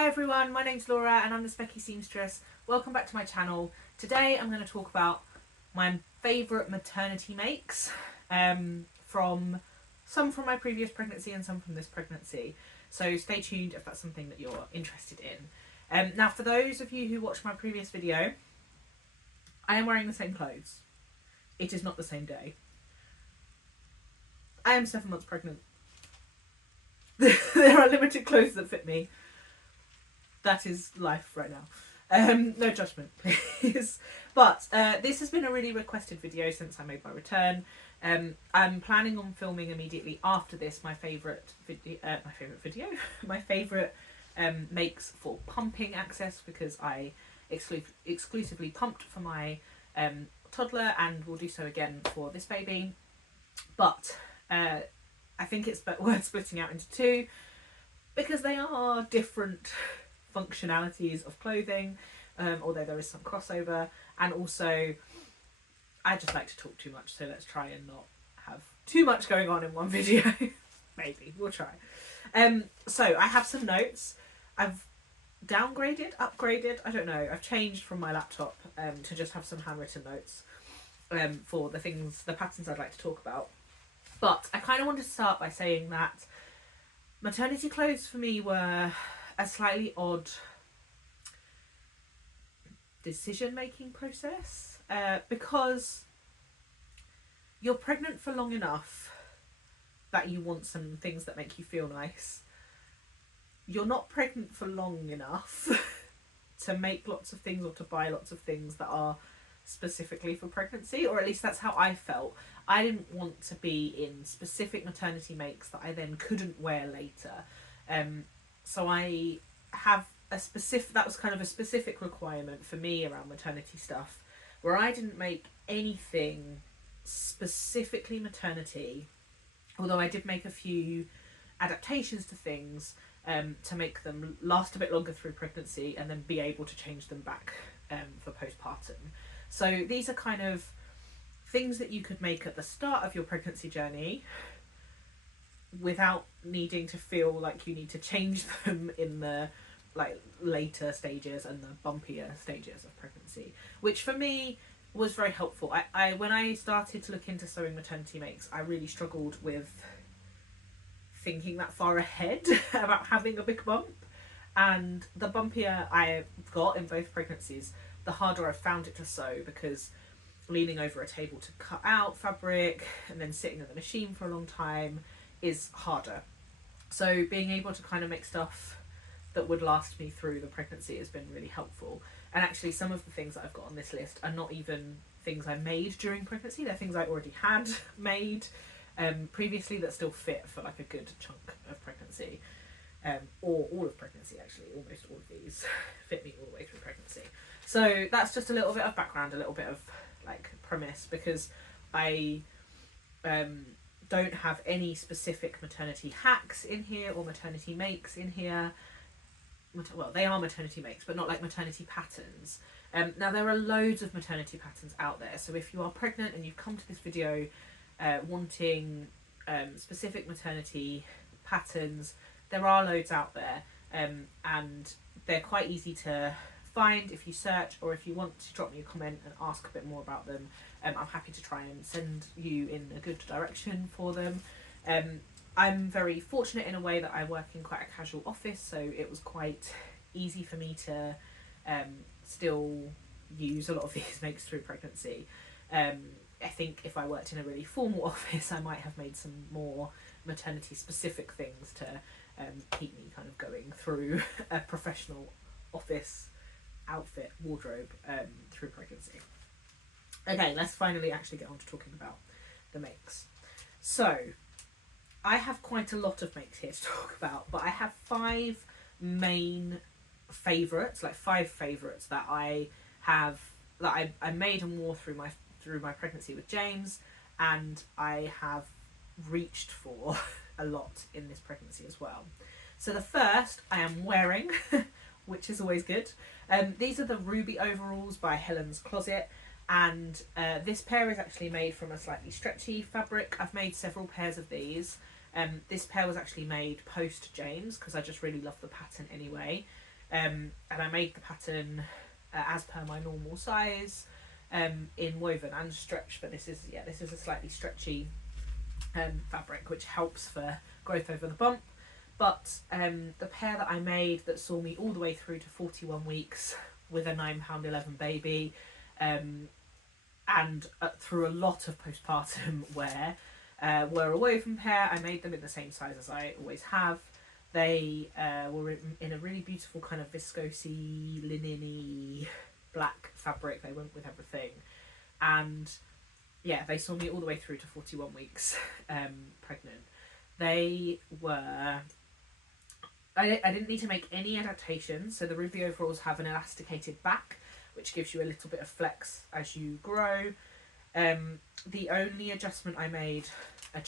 Hi everyone, my name's Laura and I'm the Specky Seamstress. Welcome back to my channel. Today I'm going to talk about my favourite maternity makes, from some from my previous pregnancy and some from this pregnancy. So stay tuned if that's something that you're interested in. Now for those of you who watched my previous video, I am wearing the same clothes. It is not the same day. I am 7 months pregnant. There are limited clothes that fit me. That is life right now. No judgment, please. But this has been a really requested video since I made my return. I'm planning on filming immediately after this my favourite makes for pumping access, because I exclusively pumped for my toddler and will do so again for this baby. But I think it's worth splitting out into two, because they are different functionalities of clothing, although there is some crossover, and also I just like to talk too much, so let's try and not have too much going on in one video. Maybe we'll try. So I have some notes. I've downgraded, upgraded, I don't know, I've changed from my laptop to just have some handwritten notes for the patterns I'd like to talk about. But I kind of want to start by saying that maternity clothes for me were a slightly odd decision-making process, because you're pregnant for long enough that you want some things that make you feel nice. You're not pregnant for long enough to make lots of things or to buy lots of things that are specifically for pregnancy, or at least that's how I felt. I didn't want to be in specific maternity makes that I then couldn't wear later. So I have that was kind of a specific requirement for me around maternity stuff, where I didn't make anything specifically maternity, although I did make a few adaptations to things to make them last a bit longer through pregnancy and then be able to change them back for postpartum. So these are kind of things that you could make at the start of your pregnancy journey without needing to feel like you need to change them in the later stages and the bumpier stages of pregnancy, which for me was very helpful. I when I started to look into sewing maternity makes, I really struggled with thinking that far ahead about having a big bump, and the bumpier I've got in both pregnancies, the harder I've found it to sew, because leaning over a table to cut out fabric and then sitting at the machine for a long time is harder. So being able to kind of make stuff that would last me through the pregnancy has been really helpful. And actually some of the things that I've got on this list are not even things I made during pregnancy, they're things I already had made previously that still fit for like a good chunk of pregnancy, or all of pregnancy actually. Almost all of these fit me all the way through pregnancy. So that's just a little bit of background, a little bit of like premise, because I don't have any specific maternity hacks in here or maternity makes in here. Well, they are maternity makes, but not like maternity patterns. Now there are loads of maternity patterns out there, so if you are pregnant and you've come to this video wanting specific maternity patterns, there are loads out there, and they're quite easy to find if you search, or if you want to drop me a comment and ask a bit more about them, I'm happy to try and send you in a good direction for them. I'm very fortunate in a way that I work in quite a casual office, so it was quite easy for me to still use a lot of these makes through pregnancy. I think if I worked in a really formal office, I might have made some more maternity specific things to keep me kind of going through a professional office outfit wardrobe through pregnancy. Okay, let's finally actually get on to talking about the makes. So I have quite a lot of makes here to talk about, but I have 5 main favourites, like 5 favourites that I have, that I made and wore through my pregnancy with James, and I have reached for a lot in this pregnancy as well. So the first I am wearing, which is always good. These are the Ruby overalls by Helens Closet, and this pair is actually made from a slightly stretchy fabric. I've made several pairs of these. This pair was actually made post James because I just really love the pattern anyway. And I made the pattern as per my normal size, in woven and stretch, but this is a slightly stretchy fabric, which helps for growth over the bump. But the pair that I made that saw me all the way through to 41 weeks with a £9.11 baby, and through a lot of postpartum wear, were a woven pair. I made them in the same size as I always have. They were in a really beautiful kind of viscosy, linen-y black fabric. They went with everything. And yeah, they saw me all the way through to 41 weeks pregnant. They were... I didn't need to make any adaptations. So the Ruby overalls have an elasticated back, which gives you a little bit of flex as you grow. The only adjustment I made, I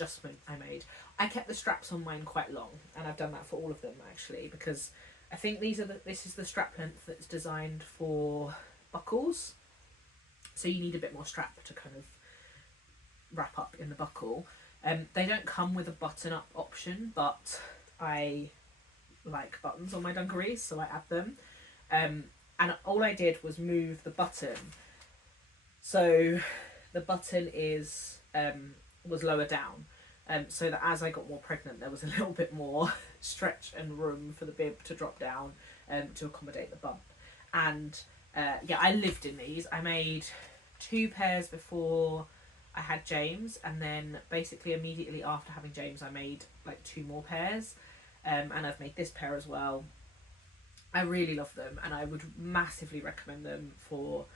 kept the straps on mine quite long, and I've done that for all of them actually, because I think this is the strap length that's designed for buckles. So you need a bit more strap to kind of wrap up in the buckle. They don't come with a button up option, but I like buttons on my dungarees, so I add them. And all I did was move the button. So the button was lower down, so that as I got more pregnant, there was a little bit more stretch and room for the bib to drop down to accommodate the bump. And yeah, I lived in these. I made 2 pairs before I had James, and then basically immediately after having James I made like 2 more pairs, and I've made this pair as well. I really love them, and I would massively recommend them for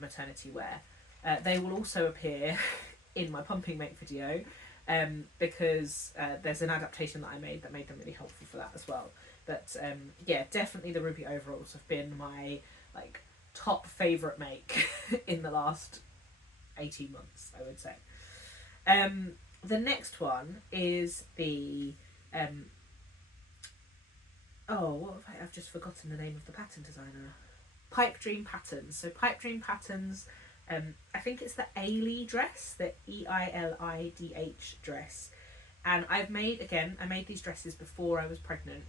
maternity wear. They will also appear in my pumping make video, because there's an adaptation that I made that made them really helpful for that as well. But yeah, definitely the Ruby overalls have been my like top favourite make in the last 18 months, I would say. The next one is the I've just forgotten the name of the pattern designer. Pipedream patterns. So Pipedream patterns, I think it's the Eilidh dress, the Eilidh dress. And I made these dresses before I was pregnant,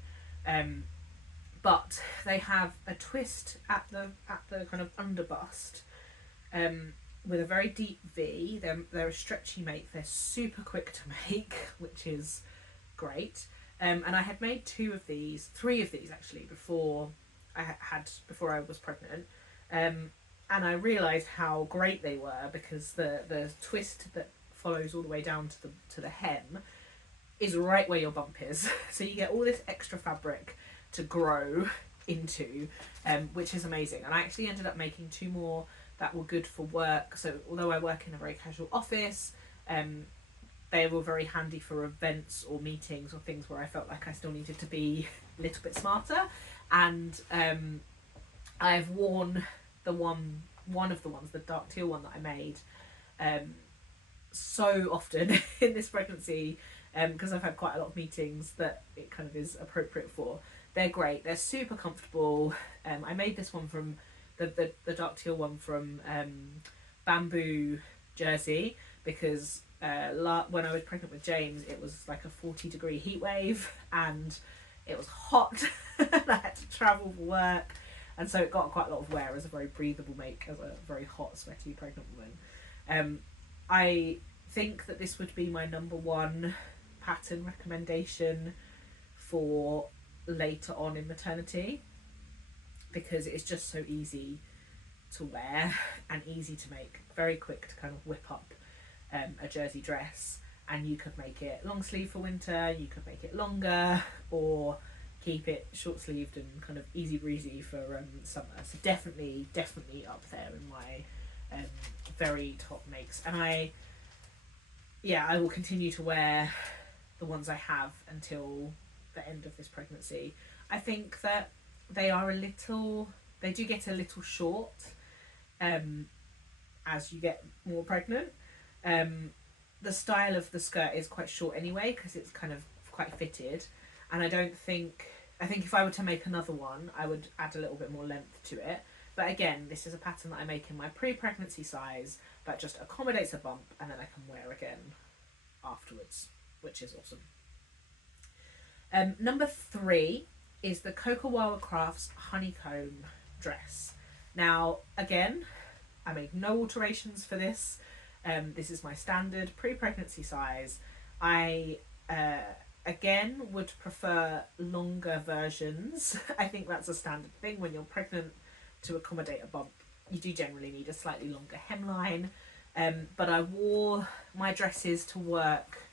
but they have a twist at the kind of underbust, with a very deep V. They're a stretchy make. They're super quick to make, which is great. And I had made 3 of these actually before I was pregnant, and I realised how great they were, because the twist that follows all the way down to the hem is right where your bump is. So you get all this extra fabric to grow into, which is amazing. And I actually ended up making 2 more that were good for work. So although I work in a very casual office, they were very handy for events or meetings or things where I felt like I still needed to be a little bit smarter. And I've worn one of the ones, the dark teal one that I made, so often in this pregnancy, because I've had quite a lot of meetings that it kind of is appropriate for. They're great. They're super comfortable. I made this one from the dark teal one from Bamboo Jersey, because when I was pregnant with James, it was like a 40-degree heat wave, and it was hot. And I had to travel for work, and so it got quite a lot of wear as a very breathable make, as a very hot, sweaty pregnant woman. I think that this would be my #1 pattern recommendation for later on in maternity, because it's just so easy to wear and easy to make, very quick to kind of whip up a jersey dress. And you could make it long sleeve for winter, you could make it longer, or keep it short sleeved and kind of easy breezy for summer. So definitely up there in my very top makes. And I will continue to wear the ones I have until the end of this pregnancy. I think that they do get a little short as you get more pregnant. The style of the skirt is quite short anyway, because it's kind of quite fitted, and I think if I were to make another one, I would add a little bit more length to it. But again, this is a pattern that I make in my pre-pregnancy size that just accommodates a bump, and then I can wear again afterwards, which is awesome. Number 3 is the Cocowawa Crafts Honeycomb dress. Now, again, I made no alterations for this. This is my standard pre-pregnancy size. I, again, would prefer longer versions. I think that's a standard thing when you're pregnant. To accommodate a bump, you do generally need a slightly longer hemline. But I wore my dresses to work,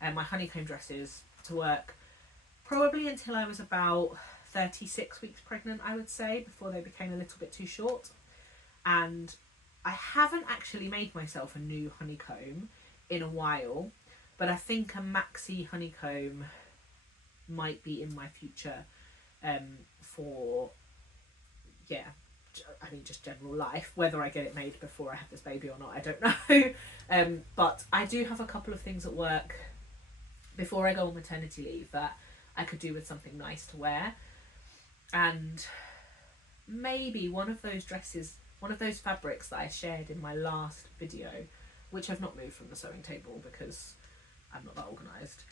my honeycomb dresses to work, probably until I was about 36 weeks pregnant, I would say, before they became a little bit too short. And I haven't actually made myself a new honeycomb in a while, but I think a maxi honeycomb might be in my future, for, yeah, I mean, just general life. Whether I get it made before I have this baby or not, I don't know. But I do have a couple of things at work before I go on maternity leave that I could do with something nice to wear. And maybe one of those dresses, one of those fabrics that I shared in my last video, which I've not moved from the sewing table because I'm not that organised,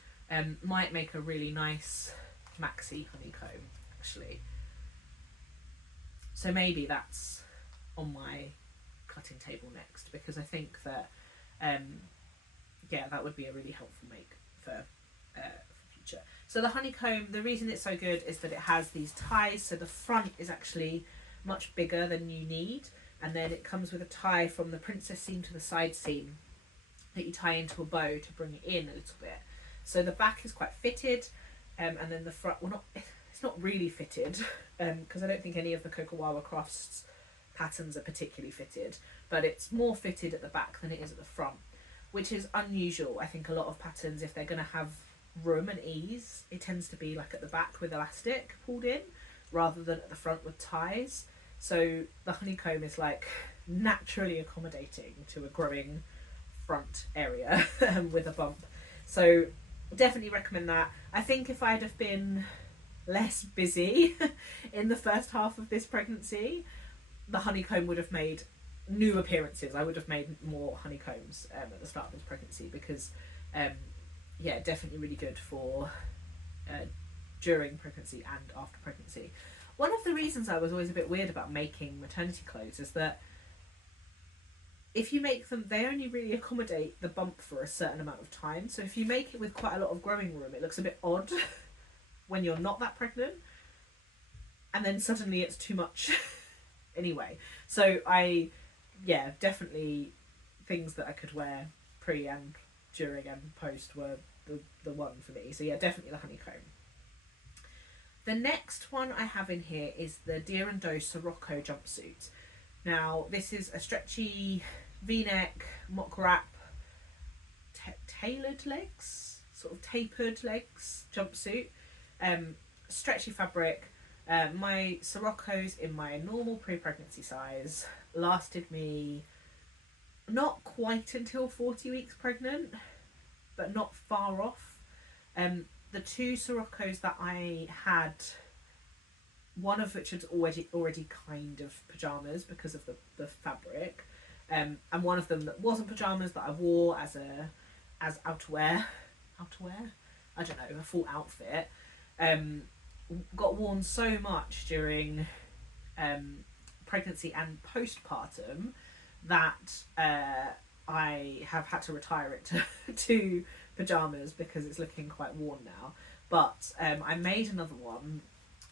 might make a really nice maxi honeycomb, actually. So maybe that's on my cutting table next, because I think that, yeah, that would be a really helpful make for future. So the honeycomb, the reason it's so good is that it has these ties. So the front is actually much bigger than you need, and then it comes with a tie from the princess seam to the side seam that you tie into a bow to bring it in a little bit. So the back is quite fitted, and then the front, well, it's not really fitted, because I don't think any of the Cocowawa Crafts patterns are particularly fitted, but it's more fitted at the back than it is at the front, which is unusual. I think a lot of patterns, if they're going to have room and ease, it tends to be like at the back with elastic pulled in rather than at the front with ties. So the honeycomb is like naturally accommodating to a growing front area with a bump. So definitely recommend that. I think if I'd have been less busy in the first half of this pregnancy, the honeycomb would have made new appearances. I would have made more honeycombs at the start of this pregnancy, because yeah, definitely really good for during pregnancy and after pregnancy. One of the reasons I was always a bit weird about making maternity clothes is that if you make them, they only really accommodate the bump for a certain amount of time. So if you make it with quite a lot of growing room, it looks a bit odd when you're not that pregnant, and then suddenly it's too much anyway. So yeah, definitely things that I could wear pre and during and post were the one for me. So yeah, definitely the honeycomb. The next one I have in here is the Deer and Doe Sirocco jumpsuit. Now this is a stretchy v-neck mock wrap tailored legs, sort of tapered legs jumpsuit. Stretchy fabric. My Siroccos in my normal pre-pregnancy size lasted me not quite until 40 weeks pregnant, but not far off. The two Siroccos that I had, one of which had already kind of pyjamas because of the fabric, and one of them that wasn't pyjamas that I wore as outerwear, I don't know, a full outfit, got worn so much during pregnancy and postpartum that I have had to retire it to pyjamas because it's looking quite worn now. But I made another one,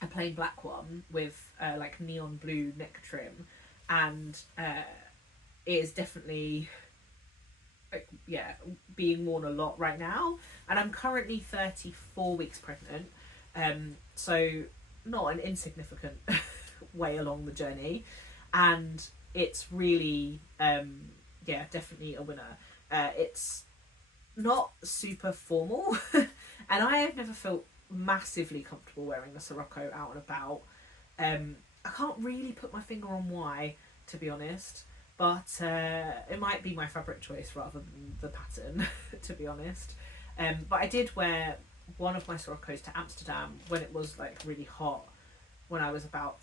a plain black one with like neon blue neck trim, and it is definitely yeah, being worn a lot right now. And I'm currently 34 weeks pregnant, so not an insignificant way along the journey, and it's really yeah, definitely a winner. It's not super formal and I have never felt massively comfortable wearing the Sirocco out and about. I can't really put my finger on why, to be honest, but it might be my fabric choice rather than the pattern to be honest. But I did wear one of my Siroccos to Amsterdam when it was like really hot, when I was about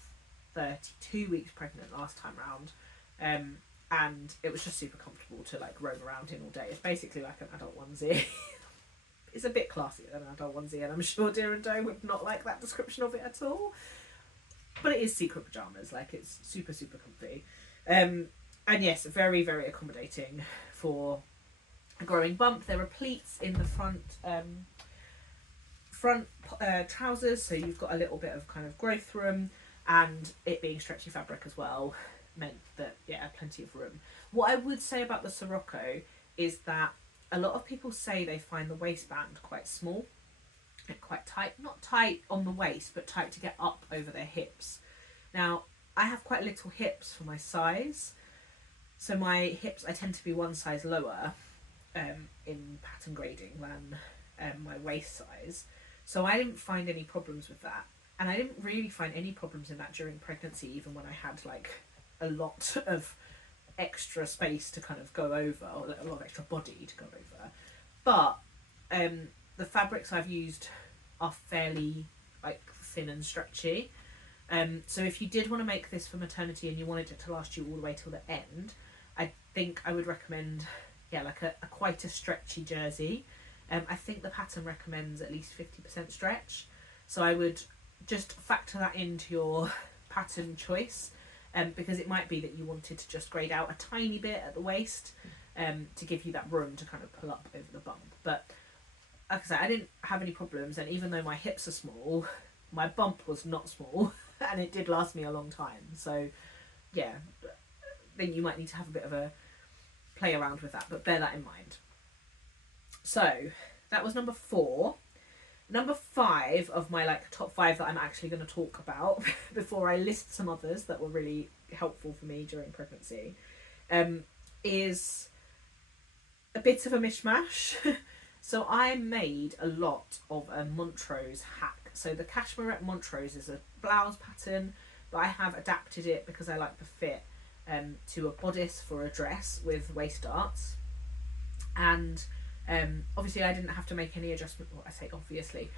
32 weeks pregnant last time round, and it was just super comfortable to like roam around in all day. It's basically like an adult onesie. It's a bit classier than an adult onesie, and I'm sure Dear and Doe would not like that description of it at all. But it is secret pyjamas, like it's super, super comfy. And yes, very, very accommodating for a growing bump. There are pleats in the front trousers, so you've got a little bit of kind of growth room, and it being stretchy fabric as well meant that, yeah, plenty of room. What I would say about the Sirocco is that a lot of people say they find the waistband quite small and quite tight. Not tight on the waist, but tight to get up over their hips. Now, I have quite little hips for my size, so my hips, I tend to be one size lower in pattern grading than my waist size. So I didn't find any problems with that. And I didn't really find any problems in that during pregnancy, even when I had like a lot of extra space to kind of go over, or a lot of extra body to go over. But the fabrics I've used are fairly like thin and stretchy. So if you did want to make this for maternity and you wanted it to last you all the way till the end, I think I would recommend, yeah, like a quite a stretchy jersey. I think the pattern recommends at least 50% stretch. So I would just factor that into your pattern choice, because it might be that you wanted to just grade out a tiny bit at the waist to give you that room to kind of pull up over the bump. But like I said, I didn't have any problems, and even though my hips are small, my bump was not small, and it did last me a long time. So yeah, I think you might need to have a bit of a play around with that, but bear that in mind. So that was number 4. Number 5 of my like top 5 that I'm actually going to talk about before I list some others that were really helpful for me during pregnancy, is a bit of a mishmash. So I made a lot of a Montrose hack. So the Cashmerette Montrose is a blouse pattern, but I have adapted it because I like the fit to a bodice for a dress with waist darts. And obviously I didn't have to make any adjustment. Well, I say obviously,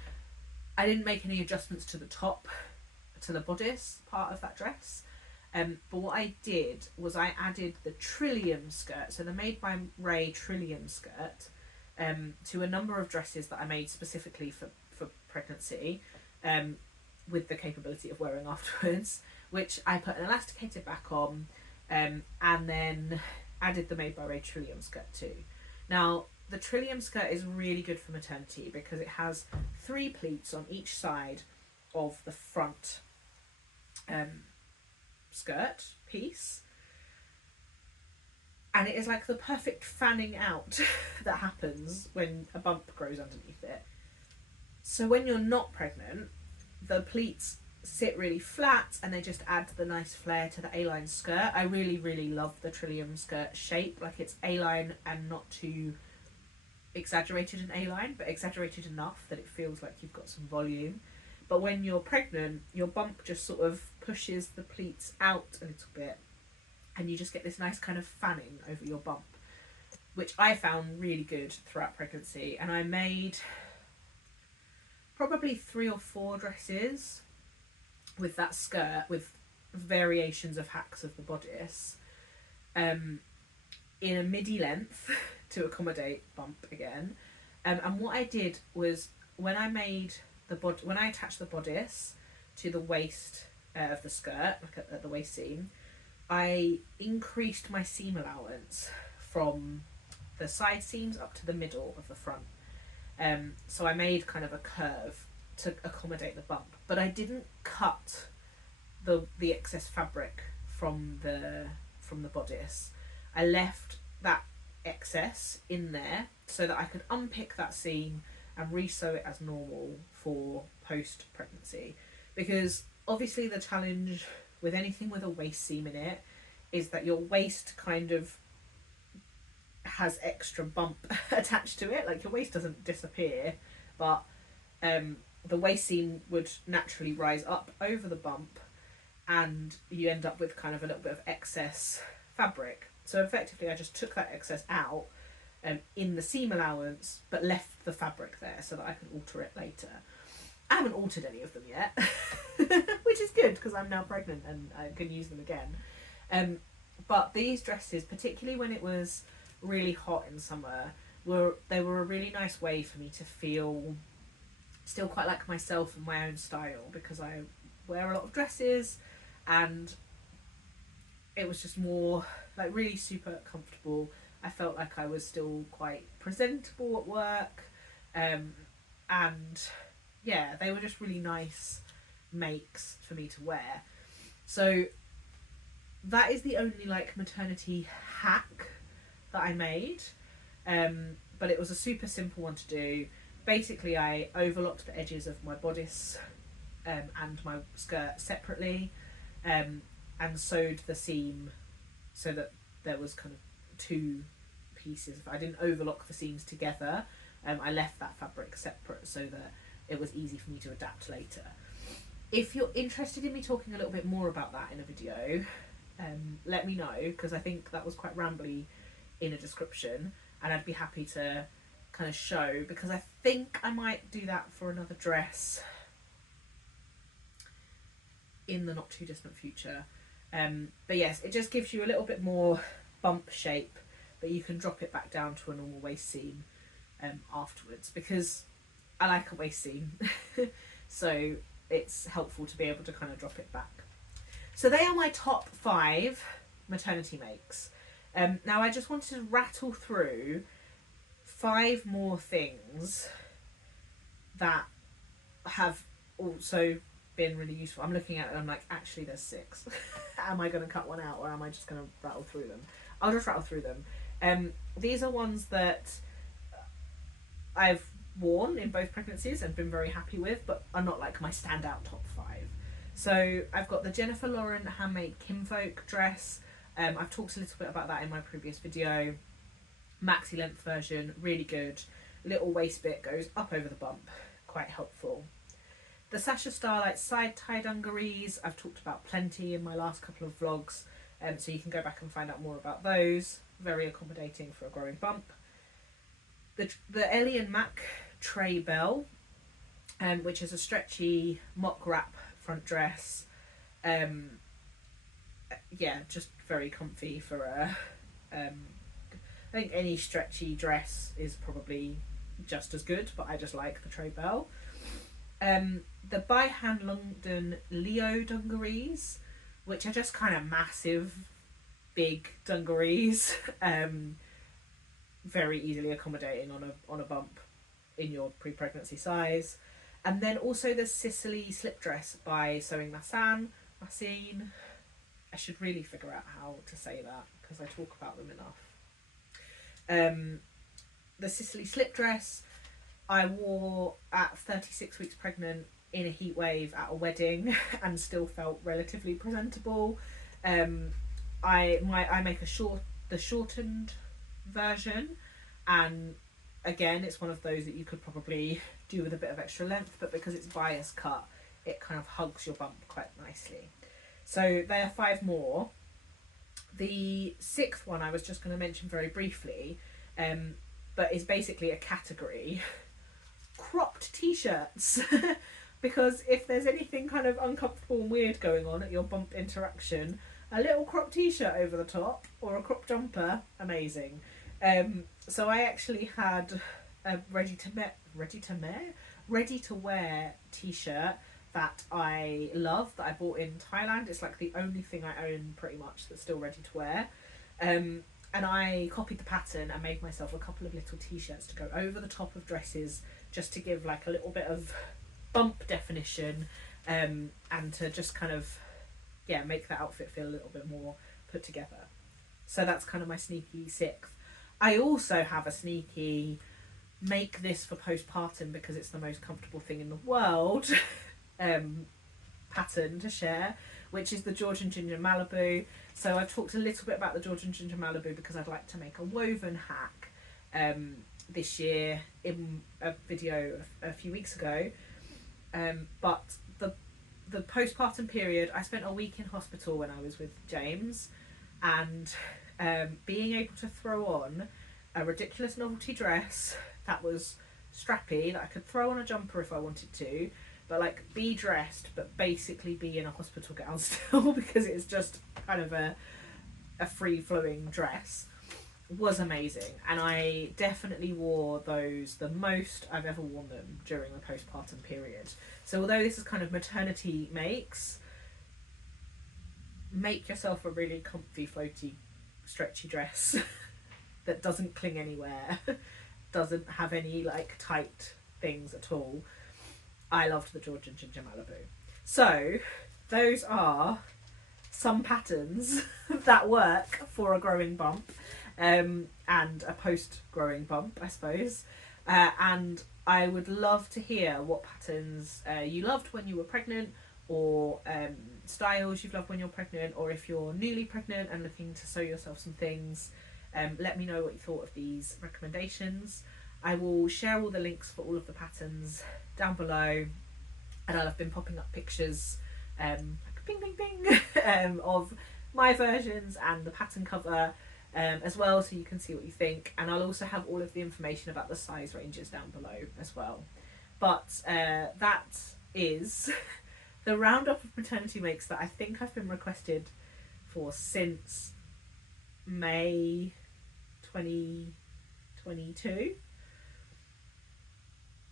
I didn't make any adjustments to the top, to the bodice part of that dress. But what I did was I added the Trillium skirt, so the Made by Rae Trillium skirt, to a number of dresses that I made specifically for pregnancy, with the capability of wearing afterwards, which I put an elasticated back on, and then added the Made by Rae Trillium skirt too. Now, the Trillium skirt is really good for maternity because it has 3 pleats on each side of the front skirt piece, and it is like the perfect fanning out that happens when a bump grows underneath it. So when you're not pregnant, the pleats sit really flat and they just add the nice flare to the A-line skirt. I really, really love the Trillium skirt shape. Like, it's A-line and not too exaggerated in A-line, but exaggerated enough that it feels like you've got some volume. But when you're pregnant, your bump just sort of pushes the pleats out a little bit, and you just get this nice kind of fanning over your bump, which I found really good throughout pregnancy. And I made probably 3 or 4 dresses with that skirt, with variations of hacks of the bodice, in a midi length to accommodate bump again. And what I did was, when I attached the bodice to the waist of the skirt, like at the waist seam, I increased my seam allowance from the side seams up to the middle of the front. So I made kind of a curve to accommodate the bump, but I didn't cut the excess fabric from the bodice. I left that excess in there so that I could unpick that seam and re-sew it as normal for post-pregnancy, because obviously the challenge with anything with a waist seam in it is that your waist kind of has extra bump attached to it. Like, your waist doesn't disappear, but the waist seam would naturally rise up over the bump, and you end up with kind of a little bit of excess fabric. So effectively I just took that excess out in the seam allowance, but left the fabric there so that I could alter it later. I haven't altered any of them yet, which is good because I'm now pregnant and I can use them again. But these dresses, particularly when it was really hot in summer, they were a really nice way for me to feel still quite like myself and my own style, because I wear a lot of dresses, and it was just more like really super comfortable. I felt like I was still quite presentable at work, and yeah, they were just really nice makes for me to wear. So that is the only like maternity hack that I made, but it was a super simple one to do. Basically, I overlocked the edges of my bodice and my skirt separately, and sewed the seam so that there was kind of two pieces. I didn't overlock the seams together. I left that fabric separate so that it was easy for me to adapt later. If you're interested in me talking a little bit more about that in a video, let me know, because I think that was quite rambly in a description, and I'd be happy to kind of show, because I think I might do that for another dress in the not too distant future. But yes, it just gives you a little bit more bump shape, but you can drop it back down to a normal waist seam afterwards, because I like a waist seam. So it's helpful to be able to kind of drop it back. So they are my top 5 maternity makes. Now I just wanted to rattle through 5 more things that have also been really useful. I'm looking at it and I'm like, actually there's 6. Am I going to cut one out, or am I just going to rattle through them? I'll just rattle through them. These are ones that I've worn in both pregnancies and been very happy with, but are not like my standout top 5. So I've got the Jennifer Lauren handmade Kinfolk dress. I've talked a little bit about that in my previous video. Maxi length version, really good. Little waist bit goes up over the bump, quite helpful. The Sasha Starlight side tie dungarees, I've talked about plenty in my last couple of vlogs, so you can go back and find out more about those. Very accommodating for a growing bump. The Ellie and Mac tray Belle, which is a stretchy mock wrap front dress. Yeah, just very comfy for a I think any stretchy dress is probably just as good, but I just like the tray Belle. The by hand London Leo dungarees, which are just kind of massive, big dungarees, very easily accommodating on a bump in your pre-pregnancy size. And then also the Sicily slip dress by Sewing Masin. I should really figure out how to say that, because I talk about them enough. The Sicily slip dress I wore at 36 weeks pregnant in a heat wave at a wedding and still felt relatively presentable. I make the shortened version, and again it's one of those that you could probably do with a bit of extra length, but because it's bias cut, it kind of hugs your bump quite nicely. So there are 5 more. The 6th one I was just going to mention very briefly, but is basically a category: cropped t-shirts. Because if there's anything kind of uncomfortable and weird going on at your bump interaction, a little cropped t-shirt over the top or a cropped jumper, amazing. So I actually had a ready to wear t-shirt that I love, that I bought in Thailand. It's like the only thing I own pretty much that's still ready to wear. And I copied the pattern and made myself a couple of little t-shirts to go over the top of dresses, just to give like a little bit of bump definition, and to just kind of, yeah, make the outfit feel a little bit more put together. So that's kind of my sneaky 6th. I also have a sneaky make this for postpartum because it's the most comfortable thing in the world pattern to share, which is the Georgian Ginger Malibu. So I've talked a little bit about the Georgian Ginger Malibu because I'd like to make a woven hack this year in a video a few weeks ago. But the postpartum period, I spent a week in hospital when I was with James, and being able to throw on a ridiculous novelty dress that was strappy, that I could throw on a jumper if I wanted to, but like be dressed but basically be in a hospital gown still, because it's just kind of a free flowing dress. was amazing, and I definitely wore those the most I've ever worn them during the postpartum period. So although this is kind of maternity makes, make yourself a really comfy, floaty, stretchy dress that doesn't cling anywhere, doesn't have any like tight things at all. I loved the George and Ginger Malibu. So those are some patterns that work for a growing bump, and a post-growing bump, I suppose. And I would love to hear what patterns you loved when you were pregnant, or styles you've loved when you're pregnant, or if you're newly pregnant and looking to sew yourself some things. Let me know what you thought of these recommendations. I will share all the links for all of the patterns down below, and I'll have been popping up pictures like ping ping ping of my versions and the pattern cover as well, so you can see what you think. And I'll also have all of the information about the size ranges down below as well. But that is the roundup of maternity makes that I think I've been requested for since May 2022,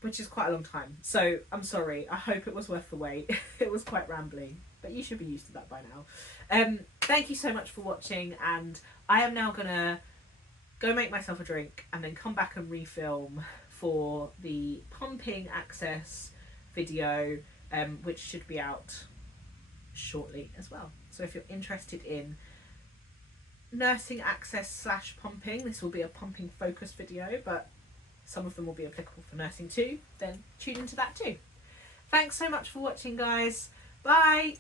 which is quite a long time. So I'm sorry, I hope it was worth the wait. It was quite rambling, but you should be used to that by now. Thank you so much for watching, and I am now gonna go make myself a drink and then come back and refilm for the pumping access video, which should be out shortly as well. So if you're interested in nursing access / pumping, this will be a pumping focused video, but some of them will be applicable for nursing too, then tune into that too. Thanks so much for watching, guys. Bye.